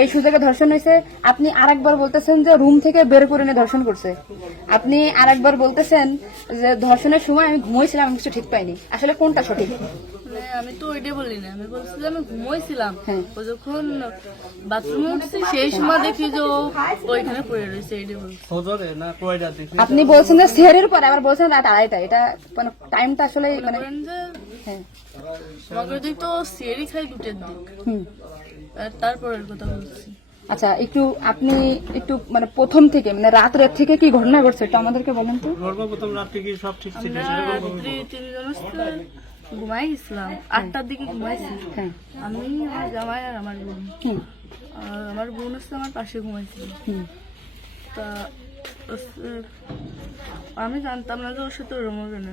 এই সুযোগে ধর্ষণ হয়েছে। আপনি আরেকবার বলতেছেন যে রুম থেকে বের করে নিয়ে ধর্ষণ করছে। আপনি আরেকবার বলতেছেন যে ধর্ষণের সময় আমি ঘুমোইছিলাম আমি কিছু ঠিক পাইনি। আসলে কোনটা সঠিক? মানে আমি তো ওইটাই বলি না। আমি বলছি আমি ঘুমোইছিলাম। হ্যাঁ। ও যখন বাথরুমে উঠছি সেই সময় দেখি যে ও ওইখানে পড়ে রয়েছে বলছি। আপনি বলছেন যে সেহরের পরে আবার বলছেন রাত আড়াইটা এটা মানে টাইমটা আসলে মানে হ্যাঁ। দিক তো সিয়ারি খাই দুটের দিক। হুম। আর তারপরের কথা বলছি। আচ্ছা একটু আপনি একটু মানে প্রথম থেকে মানে রাত রাত থেকে কি ঘটনা ঘটছে একটু আমাদেরকে বলেন তো। সর্বপ্রথম রাত্রে কি সব ঠিক ছিল রাত্রি তিনজন ঘুমাই গেছিলাম। আটটার দিকে ঘুমাইছি। হ্যাঁ। আমি আমার জামাই আর আমার বোন। আমার বোন হচ্ছে আমার পাশে ঘুমাইছিল। তা আমি জানতাম না যে ওর সাথে ওরম হবে না।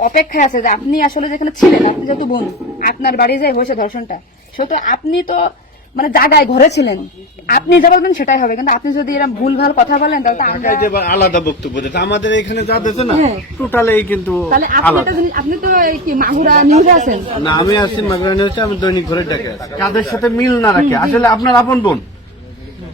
অপেক্ষায় আছে যে আপনি আসলে যেখানে ছিলেন আপনি যেহেতু বোন আপনার বাড়ি যে হয়েছে ধর্ষণটা সেহেতু আপনি তো মানে জায়গায় ঘরে ছিলেন। আপনি যা বলবেন সেটাই হবে কিন্তু আপনি যদি এরকম ভুল ভালো কথা বলেন তাহলে আলাদা বক্তব্য দিতে আমাদের এখানে যা দিতে না হ্যাঁ। টোটালি কিন্তু তাহলে আপনি তো আপনি তো এই কি মাহুরা নিউজে আছেন? না আমি আছি মাগরানি হচ্ছে আমি দৈনিক ঘরে ডাকে আছি। কাদের সাথে মিল না রাখে? আসলে আপনার আপন বোন।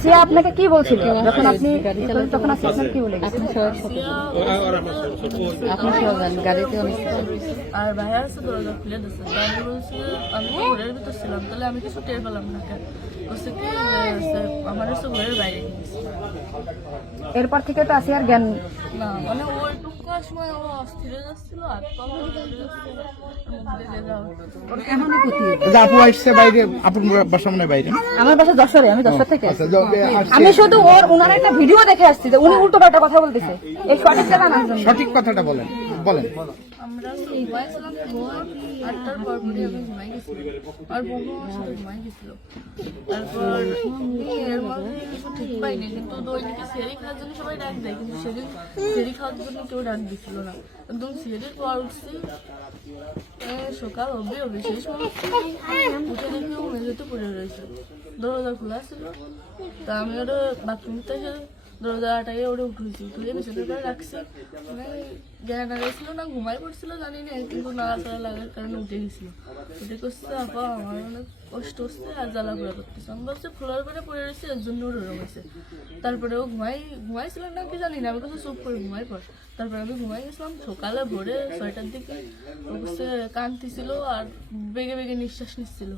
আসিয়া আপনাকে কি বলছিল? যখন আপনি তখন আসিয়া আপনাকে কি বলে গেছে? আর ভাইয়া আছে দরজা খুলে দিচ্ছে আমি বলছি আমি ঘরের ভিতর ছিলাম তাহলে আমি কিছু টের পেলাম না কেন? বলছে কি আমার হচ্ছে ঘরের বাইরে এরপর থেকে তো আসিয়ার জ্ঞান না মানে ওইটুকু সময় ও অস্থির যাচ্ছিল আর তখন যে আপু আসছে বাইরে আপুর বাসা মনে বাইরে। আমার বাসা যশোরে আমি যশোর থেকে আচ্ছা। আমি শুধু ওর ওনার একটা ভিডিও দেখে আসছি যে উনি উল্টো পাল্টা কথা বলতেছে। এই সঠিক জানার জন্য সঠিক কথাটা বলেন বলেন। আমরা আটটার পর পরই আমি ঘুমাই গেছিলাম। আর আমার সাথে ঘুমাই গেছিল। তারপর এর কিছু ঠিক পাইনি, কিন্তু দৈনিকে সেরি খাওয়ার জন্য সবাই ডাক দেয়, কিন্তু সেদিন সেরি খাওয়ার জন্য কেউ ডাক দিছিল না। একদম সেরির পর উঠছি সকাল হবে সেই সময় উঠে দেখি ও মেঝেতে পড়ে রয়েছে। দরজা খোলা ছিল, তা আমি ওটা বাথরুম থেকে দরজাটাকে ওটা উঠেছি উঠে বিছানার করে রাখছি। মানে জ্ঞান হারাইছিল না, ঘুমাই পড়ছিল, জানি না, কিন্তু নাড়াচাড়া লাগার কারণে উঠে গেছিল। উঠে করছে, আপা, আমার অনেক কষ্ট হচ্ছে আর জ্বালা পোড়া করতেছে। আমি ভাবছি ফ্লোর করে পড়ে রয়েছে এর জন্য ওর ওরম হয়েছে তারপরে ও ঘুমাই ঘুমাইছিল না কি জানি না, আমি কাছে চুপ করে ঘুমাই পর। তারপরে আমি ঘুমাই গেছিলাম সকালে ভোরে ছয়টার দিকে। ও হচ্ছে কাঁদতেছিল আর বেগে বেগে নিঃশ্বাস নিচ্ছিল।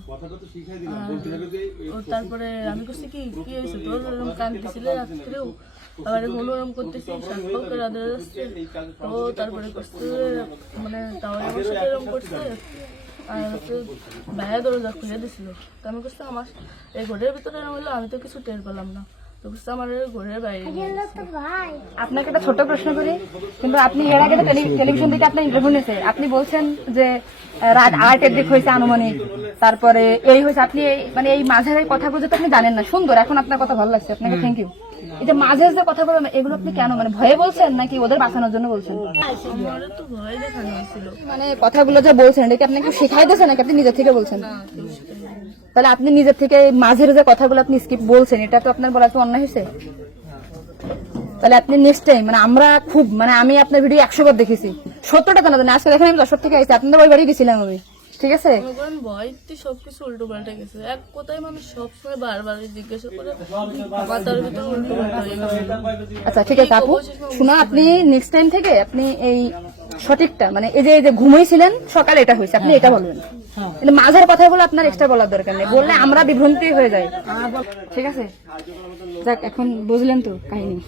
তারপরে আমি করছি কি কি হয়েছে তোর? ওরকম কাঁদতেছিল রাত্রেও। আবার ওরম করতেছি সাতপাল করে ও তারপরে করছে মানে তাও আমার এরকম করছে। আর হচ্ছে ভাইয়া দরজা খুলে দিছিল। তো আমি করছি আমার এই ঘরের ভিতরে হলো আমি তো কিছু টের পেলাম না। তো করছে আমার ঘরের বাইরে আপনাকে একটা ছোট প্রশ্ন করি কিন্তু আপনি এর আগে টেলিভিশন থেকে আপনার ইন্টারভিউ নিয়েছে। আপনি বলছেন যে রাত আড়াইটের দিক হয়েছে আনুমানিক তারপরে এই হয়েছে আপনি এই- মানে এই মাঝের এই কথাগুলো তো আপনি জানেন না। সুন্দর এখন আপনার কথা ভালো লাগছে। আপনাকে থ্যাংক ইউ এই যে কথাগুলো এগুলো আপনি কেন মানে ভয়ে বলছেন নাকি ওদের বাঁচানোর জন্য বলছেন? মানে কথাগুলো যে বলছেন এটা কি আপনাকে শেখাই নাকি আপনি নিজের থেকে বলছেন। তাহলে আপনি নিজের থেকে মাঝের যে কথাগুলো আপনি স্কিপ বলছেন এটা তো আপনার বলা তো অন্যায় হয়েছে? তাহলে আপনি নেক্সট টাইম মানে আমরা খুব মানে আমি আপনার ভিডিও একশো বার দেখেছি। সত্যটা জানা জানি আজকে দেখেন আমি দশর থেকে আইসি আপনাদের ওই বাড়ি গেছিলাম আমি। ঠিক আছে? ভয়তে সবকিছু উল্টো পাল্টে গেছে। এক কথায় মানুষ সবসময় বারবার জিজ্ঞাসা করে মাথার ভিতর উল্টো পাল্টা হয়ে গেছে। আচ্ছা ঠিক আছে আপু। শোনো আপনি নেক্সট টাইম থেকে আপনি এই সঠিকটা মানে এই যে এই যে ঘুমাইছিলেন সকালে এটা হয়েছে আপনি এটা বলবেন। কিন্তু মাঝের বলে আপনার এক্সট্রা বলার দরকার নেই। বললে আমরা বিভ্রান্তি হয়ে যাই। ঠিক আছে? যাক এখন বুঝলেন তো কাহিনী।